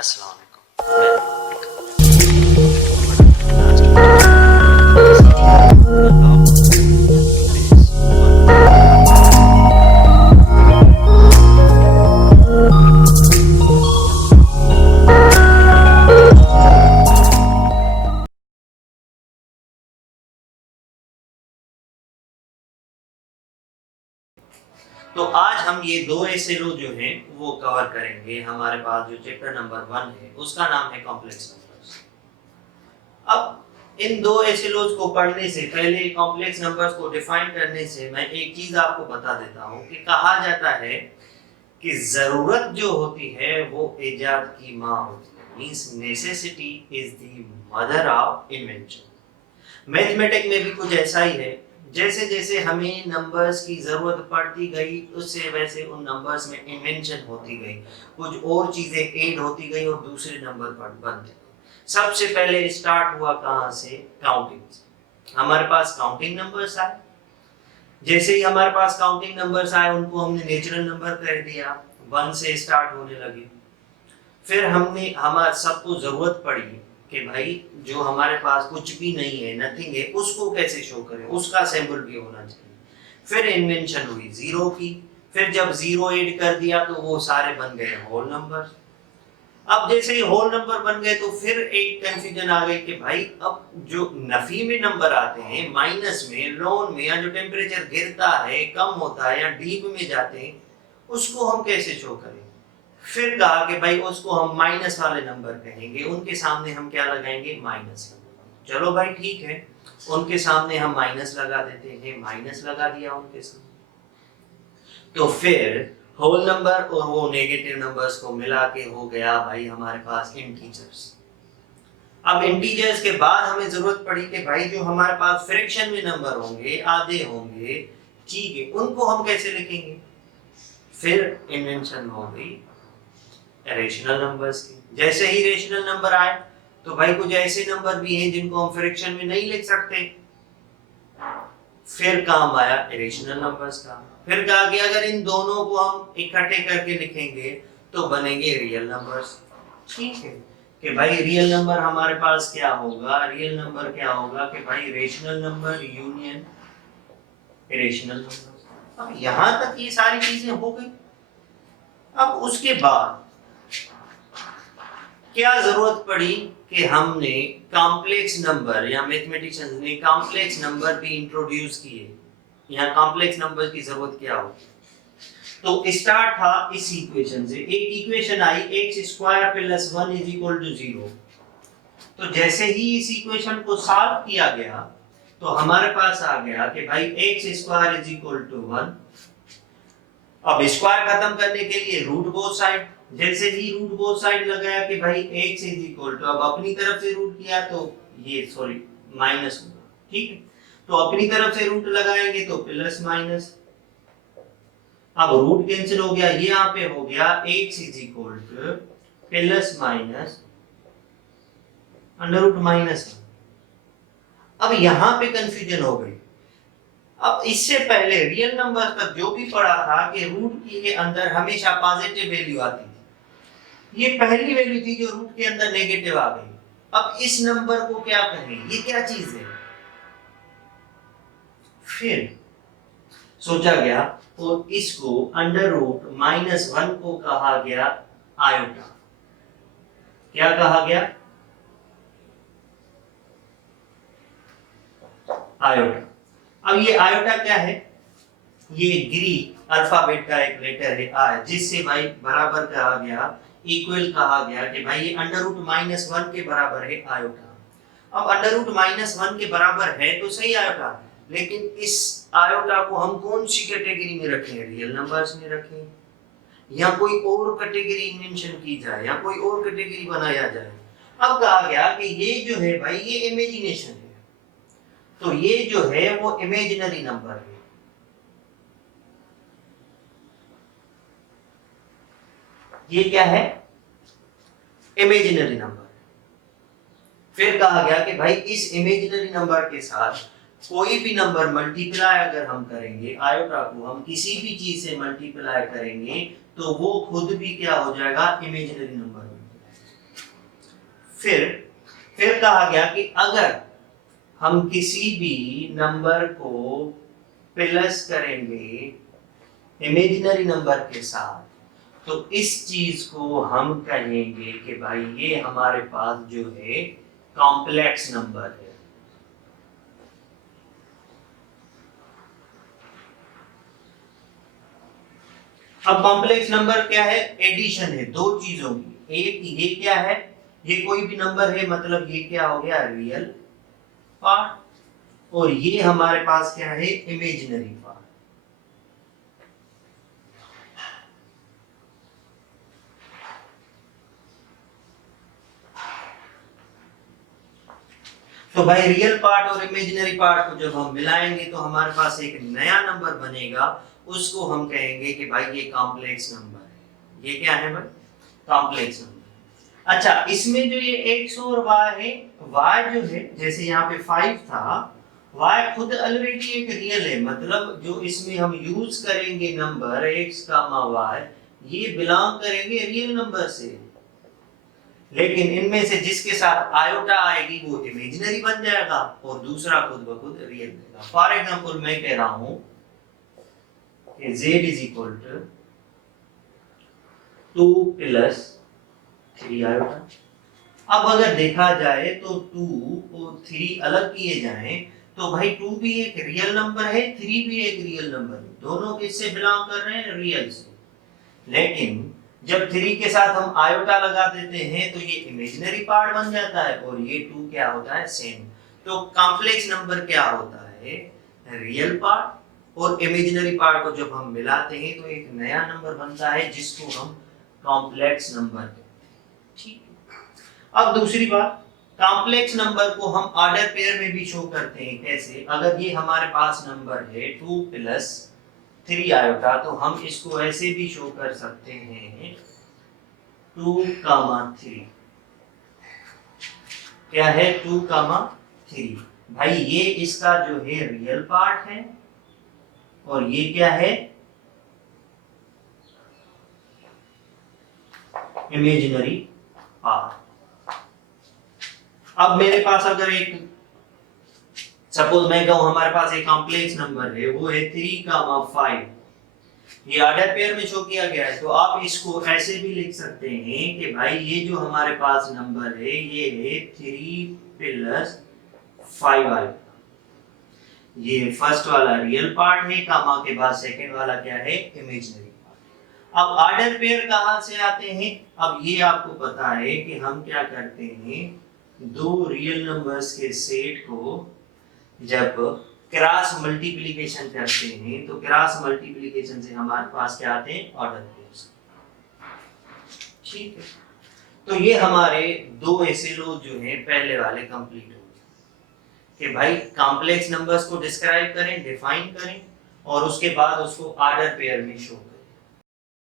अस्सलाम वालेकुम। तो आज हम ये दो ऐसे लो जो हैं वो कवर करेंगे। हमारे पास जो चैप्टर नंबर 1 है उसका नाम है कॉम्प्लेक्स नंबर्स। अब इन दो ऐसे लोज को पढ़ने से पहले कॉम्प्लेक्स नंबर्स को डिफाइन करने से मैं एक चीज आपको बता देता हूँ कि कहा जाता है कि जरूरत जो होती है वो इजाद की माँ होती है। Means necessity is the mother of invention. Mathematics में भी कुछ ऐसा ही है। जैसे जैसे हमें नंबर्स की जरूरत पड़ती गई उससे वैसे उन नंबर्स में इन्वेंशन होती गई, कुछ और चीजें ऐड होती गई और दूसरे नंबर बनते गए। सबसे पहले स्टार्ट हुआ कहाँ से? काउंटिंग से। हमारे पास काउंटिंग नंबर्स आए। जैसे ही हमारे पास काउंटिंग नंबर्स आए उनको हमने नेचुरल नंबर कर दिया, 1 से स्टार्ट होने लगे। फिर हमने हमारे सबको जरूरत पड़ी कि भाई जो हमारे पास कुछ भी नहीं है, नथिंग है, उसको कैसे शो करें, उसका सिंबल भी होना चाहिए। फिर इन्वेंशन हुई जीरो की। फिर जब जीरो ऐड कर दिया तो वो सारे बन गए होल नंबर। अब जैसे ही होल नंबर बन गए तो फिर एक कंफ्यूजन आ गई कि भाई अब जो नफी में नंबर आते हैं, माइनस में, लोन में, या जो टेम्परेचर गिरता है, कम होता है, या डीप में जाते हैं, उसको हम कैसे शो करें। फिर कहा कि भाई उसको हम माइनस वाले नंबर कहेंगे, उनके सामने हम क्या लगाएंगे? माइनस। चलो भाई ठीक है, उनके सामने हम माइनस लगा देते हैं। माइनस लगा दिया उनके सामने, तो फिर होल नंबर और वो नेगेटिव नंबर्स को मिला के हो गया भाई हमारे पास इंटीजर्स। अब इंटीजर्स के बाद हमें जरूरत पड़ी कि भाई जो हमारे पास फ्रैक्शन में नंबर होंगे, आधे होंगे, ठीक है, उनको हम कैसे लिखेंगे। फिर इन्वेंशन हो गई रेशनल नंबर्स की। जैसे ही रेशनल नंबर आए तो भाई कुछ ऐसे नंबर भी हैं जिनको हम फ्रैक्शन में नहीं लिख सकते। फिर काम आया रेशनल नंबर्स का। फिर कहा कि अगर इन दोनों को हम इकट्ठे करके लिखेंगे तो बनेंगे रियल नंबर्स। ठीक है कि भाई रियल नंबर हमारे पास क्या होगा? रियल नंबर क्या होगा कि भाई rational number union rational number. अब यहां तक ये सारी चीजें हो गई। अब उसके बाद क्या जरूरत पड़ी कि हमने कॉम्प्लेक्स नंबर, या मैथमेटिशियंस ने कॉम्प्लेक्स नंबर भी इंट्रोड्यूस किए। यहाँ कॉम्प्लेक्स नंबर की जरूरत क्या होगी? तो स्टार्ट था इस इक्वेशन से। एक इक्वेशन आई x² + 1 = 0। तो जैसे ही इस इक्वेशन को सॉल्व किया गया तो हमारे पास आ गया कि भाई x² = 1। अब स्क्वायर खत्म करने के लिए रूट बोथ साइड। जैसे ही रूट बोथ साइड लगाया कि भाई x अब अपनी तरफ से रूट किया तो ये सॉरी माइनस होगा। ठीक है, तो अपनी तरफ से रूट लगाएंगे तो प्लस माइनस। अब रूट कैंसिल हो गया, ये यहाँ पे हो गया x plus minus under root minus. अब यहाँ पे कंफ्यूजन हो गई। अब इससे पहले रियल नंबर तक जो भी पढ़ा था कि रूट के अंदर हमेशा पॉजिटिव वैल्यू आती थी, ये पहली वैल्यू थी जो रूट के अंदर नेगेटिव आ गई। अब इस नंबर को क्या कहें? ये क्या चीज है? फिर सोचा गया और इसको √-1 को कहा गया आयोटा। क्या कहा गया? आयोटा। अब ये आयोटा क्या है? ये ग्रीक अल्फाबेट का एक लेटर है आई, जिससे भाई बराबर कहा गया, इक्वल कहा गया कि भाई ये √-1 के बराबर है आयोटा। अब √-1 के बराबर है तो सही आयोटा, लेकिन इस आयोटा को हम कौन सी कैटेगरी में रखें? रियल नंबर्स में रखें, या कोई और कैटेगरी इन्वेंशन की जाए, या कोई और कैटेगरी बनाया जाए। अब कहा गया कि ये जो है भाई ये इमेजिनेशन है, तो ये जो है वो इमेजिनरी नंबर है। ये क्या है? Imaginary number. फिर कहा गया कि भाई इस इमेजिनरी नंबर के साथ कोई भी नंबर मल्टीप्लाई अगर हम करेंगे, आयोटा को हम किसी भी चीज से मल्टीप्लाई करेंगे तो वो खुद भी क्या हो जाएगा? Imaginary number. फिर कहा गया कि अगर हम किसी भी नंबर को प्लस करेंगे इमेजिनरी नंबर के साथ तो इस चीज को हम कहेंगे कि भाई ये हमारे पास जो है कॉम्प्लेक्स नंबर है। अब कॉम्प्लेक्स नंबर क्या है? एडिशन है दो चीजों की। एक ये क्या है, ये कोई भी नंबर है, मतलब ये क्या हो गया? Real part. और ये हमारे पास क्या है? Imaginary part. तो भाई रियल पार्ट और इमेजिनरी पार्ट को जब हम मिलाएंगे तो हमारे पास एक नया नंबर बनेगा, उसको हम कहेंगे कि भाई ये कॉम्प्लेक्स नंबर है। ये क्या है भाई? Complex number. अच्छा, इसमें जो ये x और y है, y जो है जैसे यहाँ पे 5 था, y खुद ऑलरेडी एक रियल है, मतलब जो इसमें हम यूज करेंगे नंबर x, y ये बिलोंग करेंगे रियल नंबर से। लेकिन इनमें से जिसके साथ आयोटा आएगी वो इमेजिनरी बन जाएगा और दूसरा खुद ब खुद रियल देगा। फॉर एग्जांपल मैं कह रहा हूं कि z is equal to 2 plus 3 iota. अब अगर देखा जाए तो 2 और 3 अलग किए जाएं तो भाई 2 भी एक रियल नंबर है, 3 भी एक रियल नंबर है, दोनों किससे बिलोंग कर रहे हैं? रियल से। लेकिन जब 3 के साथ हम आयोटा लगा देते हैं तो ये इमेजिनरी पार्ट बन जाता है और ये 2 क्या होता है? सेम। तो कॉम्प्लेक्स नंबर क्या होता है? रियल पार्ट और इमेजिनरी पार्ट को जब हम मिलाते हैं तो एक नया नंबर बनता है जिसको हम कॉम्प्लेक्स नंबर कहते हैं। ठीक है। अब दूसरी बात, कॉम्प्लेक्स नंबर को हम ऑर्डर पेयर में भी शो करते हैं। कैसे? अगर ये हमारे पास नंबर है 2 प्लस 3 आयोटा तो हम इसको ऐसे भी शो कर सकते हैं 2, 3। क्या है? 2, 3। भाई ये इसका जो है रियल पार्ट है और ये क्या है? Imaginary part. अब मेरे पास अगर एक, सपोज मैं कहूं हमारे पास एक कॉम्प्लेक्स नंबर है, वो है 3, 5। ये ऑर्डर पेयर में शो किया गया है, तो आप इसको ऐसे भी लिख सकते हैं कि भाई ये जो हमारे पास नंबर है ये है 3 प्लस 5 आयोटा। ये फर्स्ट वाला रियल पार्ट है, कामा के बाद सेकंड वाला क्या है? Imaginary part. अब ऑर्डर पेयर कहां से आते हैं? अब ये आपको पता है कि हम क्या करते हैं, दो रियल नंबर्स के सेट को जब क्रॉस मल्टीप्लिकेशन करते हैं तो क्रॉस मल्टीप्लिकेशन से हमारे पास क्या आते हैं? Order pairs. ठीक है। तो ये हमारे दो ऐसे लो जो हैं पहले वाले कंप्लीट हो गए कि भाई कॉम्प्लेक्स नंबर्स को डिस्क्राइब करें, डिफाइन करें और उसके बाद उसको ऑर्डर पेयर में शो करें।